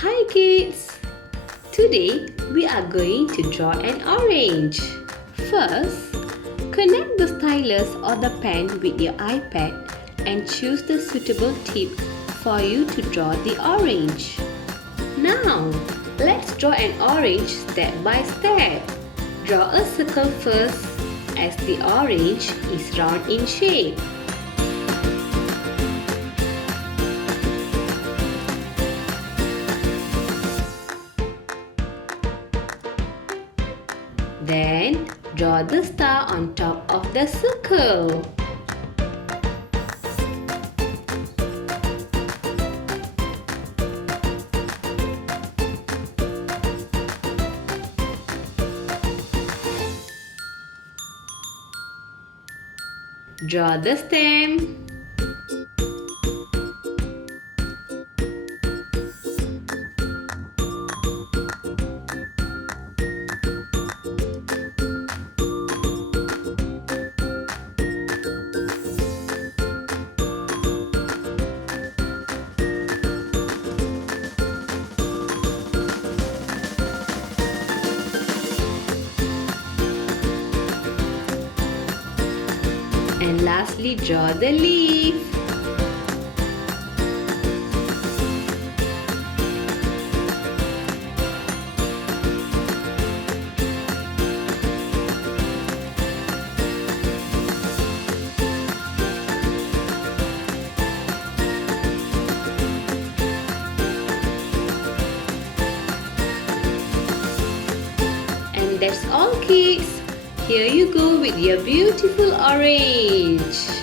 Hi kids! Today we are going to draw an orange. First, connect the stylus or the pen with your iPad and choose the suitable tip for you to draw the orange. Now, let's draw an orange step by step. Draw a circle first as the orange is round in shape. Then, draw the star on top of the circle. Draw the stem. And lastly, draw the leaf. And that's all kids. Here you go with your beautiful orange.